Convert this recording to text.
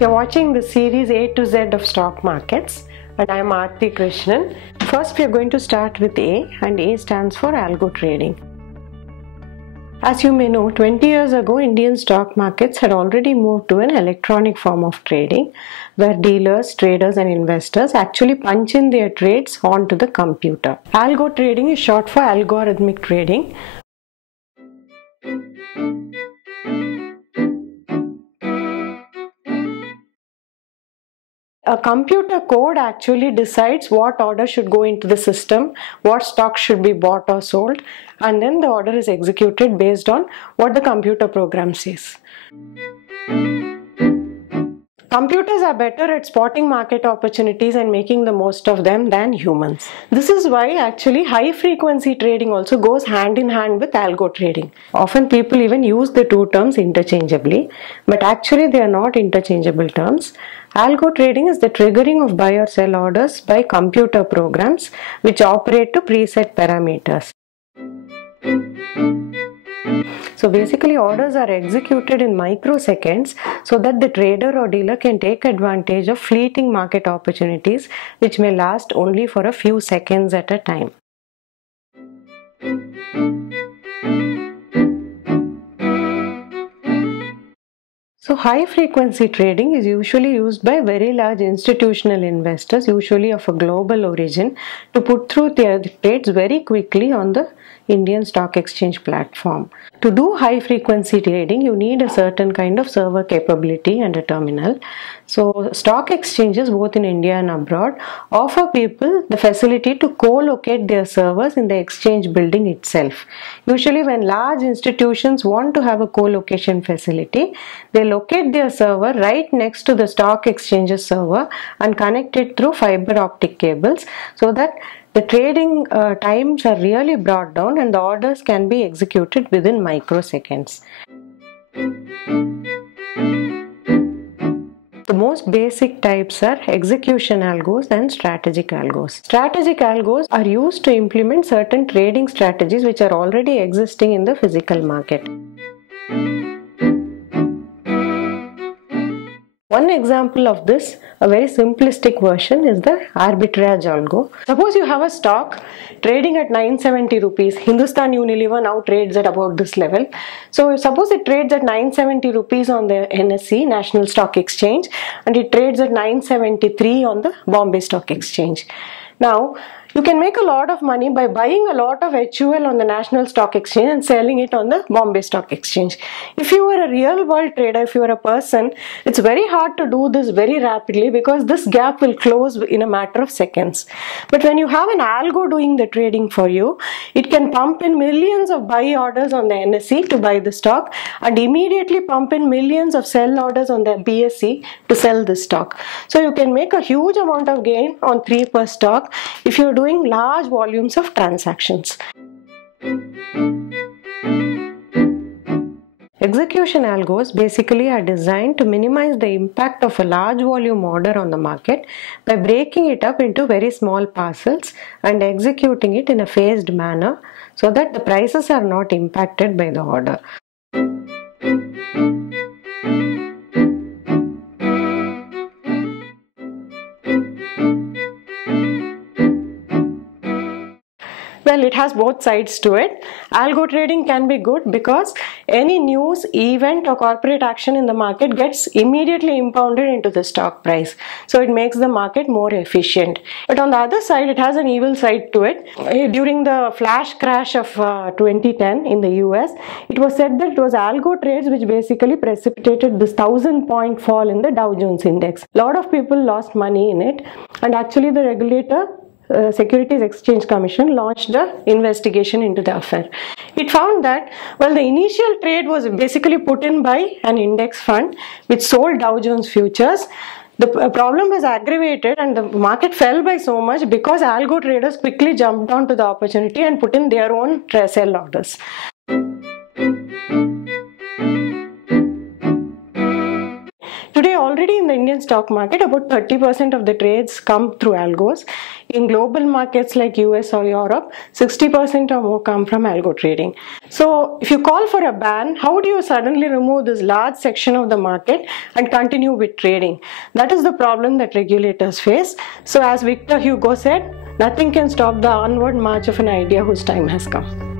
You're watching the series A to Z of stock markets, and I'm Aarati Krishnan. First, we are going to start with A, and A stands for Algo Trading. As you may know, 20 years ago, Indian stock markets had already moved to an electronic form of trading, where dealers, traders, and investors actually punch in their trades onto the computer. Algo trading is short for algorithmic trading. A computer code actually decides what order should go into the system, what stock should be bought or sold, and then the order is executed based on what the computer program says. Computers are better at spotting market opportunities and making the most of them than humans. This is why actually high frequency trading also goes hand in hand with algo trading. Often people even use the two terms interchangeably, but actually they are not interchangeable terms. Algo trading is the triggering of buy or sell orders by computer programs which operate to preset parameters. So basically orders are executed in microseconds so that the trader or dealer can take advantage of fleeting market opportunities which may last only for a few seconds at a time. So high frequency trading is usually used by very large institutional investors, usually of a global origin, to put through their trades very quickly on the Indian stock exchange platform. To do high frequency trading, you need a certain kind of server capability and a terminal. So stock exchanges both in India and abroad offer people the facility to co-locate their servers in the exchange building itself. Usually when large institutions want to have a co-location facility, they locate their server right next to the stock exchange's server and connect it through fiber optic cables so that the trading times are really brought down and the orders can be executed within microseconds. The most basic types are execution algos and strategic algos. Strategic algos are used to implement certain trading strategies which are already existing in the physical market. One example of this, a very simplistic version, is the arbitrage algo. Suppose you have a stock trading at 970 rupees. Hindustan Unilever now trades at about this level. So suppose it trades at 970 rupees on the NSE, National Stock Exchange, and it trades at 973 on the Bombay Stock Exchange. Now, you can make a lot of money by buying a lot of HUL on the National Stock Exchange and selling it on the Bombay Stock Exchange. If you are a real world trader, if you are a person, it's very hard to do this very rapidly because this gap will close in a matter of seconds. But when you have an algo doing the trading for you, it can pump in millions of buy orders on the NSE to buy the stock and immediately pump in millions of sell orders on the BSE to sell the stock. So you can make a huge amount of gain on 3 per stock if you're doing large volumes of transactions. Execution algos basically are designed to minimize the impact of a large volume order on the market by breaking it up into very small parcels and executing it in a phased manner so that the prices are not impacted by the order. Well, it has both sides to it. Algo trading can be good because any news, event or corporate action in the market gets immediately impounded into the stock price. So it makes the market more efficient. But on the other side, it has an evil side to it. During the flash crash of 2010 in the US, it was said that it was algo trades which basically precipitated this 1,000-point fall in the Dow Jones index. A lot of people lost money in it, and actually the regulator Securities Exchange Commission launched an investigation into the affair. It found that, well, the initial trade was basically put in by an index fund which sold Dow Jones futures. The problem was aggravated and the market fell by so much because algo traders quickly jumped onto the opportunity and put in their own sell orders. Today, already in the Indian stock market, about 30% of the trades come through algos. In global markets like US or Europe, 60% or more come from algo trading. So if you call for a ban, how do you suddenly remove this large section of the market and continue with trading? That is the problem that regulators face. So as Victor Hugo said, nothing can stop the onward march of an idea whose time has come.